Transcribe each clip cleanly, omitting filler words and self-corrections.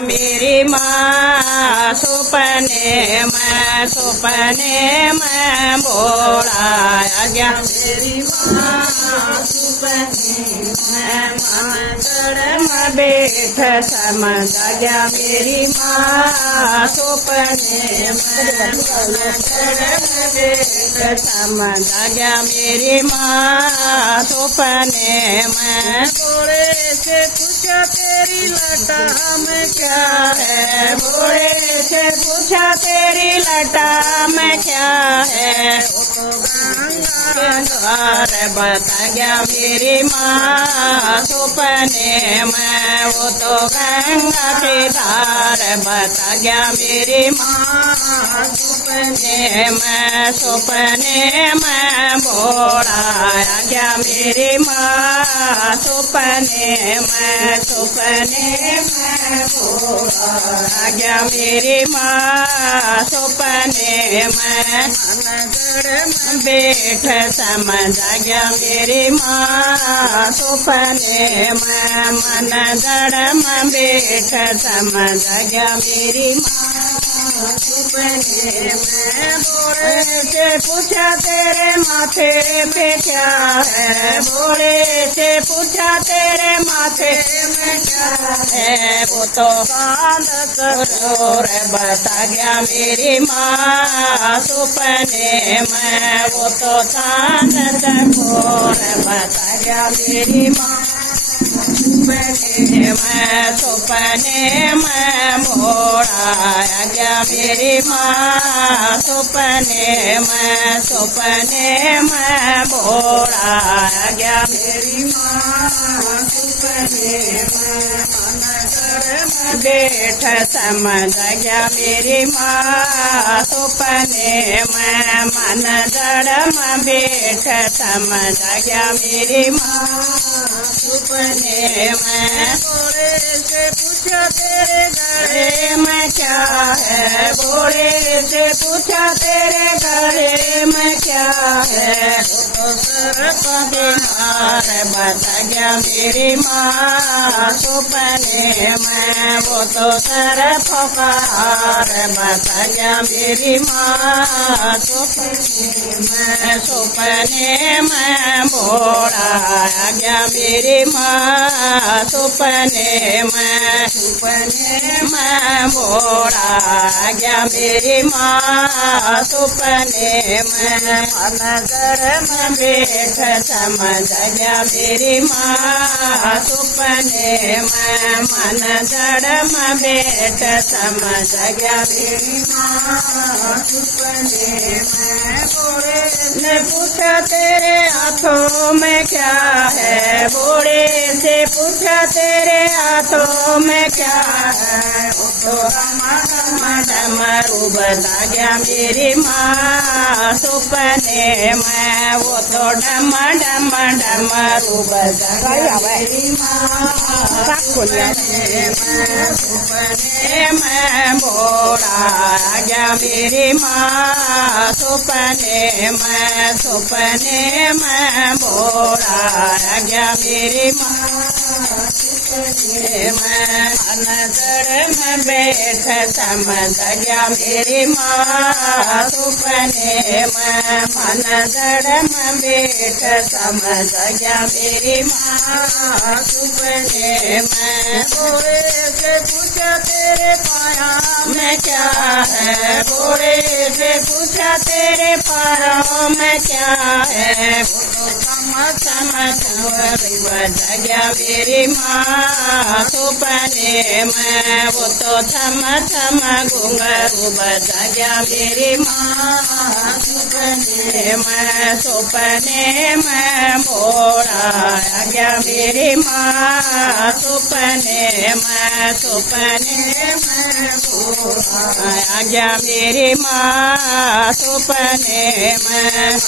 मेरी माँ सपने में बोला गया मेरी माँ सपने में मन बैठ समझ गया मेरी माँ सपने में बैठ समझ गया मेरी माँ सपने में थोड़े से पूछा तेरी लटा में क्या है भोले से पूछा तेरी लटा में क्या है द्वार बता गया मेरी माँ सपने में वो तो गंगा के धार बता गया मेरी माँ सपने में बोला गया मेरी माँ सपने में बोला गया मेरी माँ सपने में बैठ समझ गया मेरी माँ सपने में मन धर्म बैठ समझ गया मेरी माँ सपने में भोले से पूछा तेरे माथे पे क्या है भोले से पूछा तेरे माथे में क्या है वो तो कांद सरोर बता गया मेरी माँ सपने में वो तो चांद सरोर बता गया मेरी माँ सपने में बोला गया मेरी माँ सपने में बोला गया मेरी माँ सपने में बैठ समझ गया मेरी माँ सपने में मन जड़ में बैठ समझ गया मेरी माँ सपने में भोले से पूछा तेरे गले में क्या है भोले से पूछा तेरे गले में क्या है तो सर्प हार बता गया मेरी माँ सपने में वो तो सर्प का हार बता गया मेरी माँ सपने में बोला गया मेरी माँ सपने में बोला गया मेरी माँ सपने में नगर में बैठ समझ गया मेरी माँ सपने में मन जड़ में बैठ समझ गया मेरी माँ सपने में ने पूछा तेरे हाथों में क्या है भोले से पूछा तेरे हाथों में क्या है तो डमरू बता गया मेरी माँ सपने में वो तो डमरू बता गया मेरी माँ सपने में बोला गया मेरी माँ सपने में बोला गया मेरी माँ नजर में बैठ समझ गया मेरी माँ सपने में नजर में बैठ समझ गया मेरी माँ सपने में भोले से पूछा तेरे पाया में क्या है भोले से पूछा तेरे पारों में क्या है बज गया मेरी माँ सपने में वो तो थम घुंघरू बज गया मेरी माँ सपने में बोला गया मेरी माँ सपने में बोला गया मेरी माँ सपने में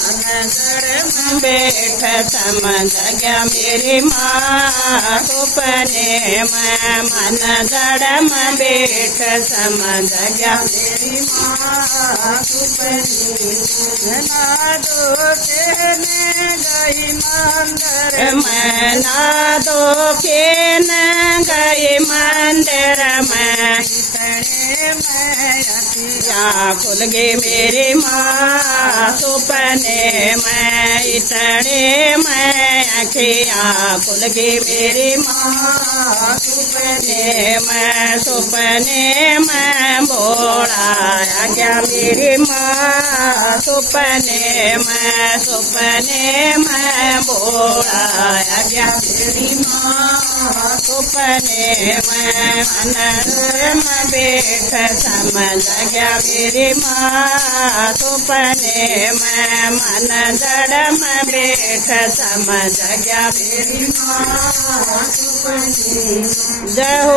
बैठ समझ गया मेरी माँ सपने में मन जड़ में बैठ समझ गया मेरी माँ सपने नादो केने गई मंदिर में नादो केने गई मंदिर में में अखियाँ खुल गई मेरी माँ सुपने में इतने में अखियाँ खुल गई मेरी माँ सुपने में बोला क्या मेरी माँ सुपने में बोला क्या मेरी माँ सुपने में मन बैठ समझ गया मेरी माँ सुपने में मन जड़ में बैठ समझ गया मेरी माँ सुपने। जय हो।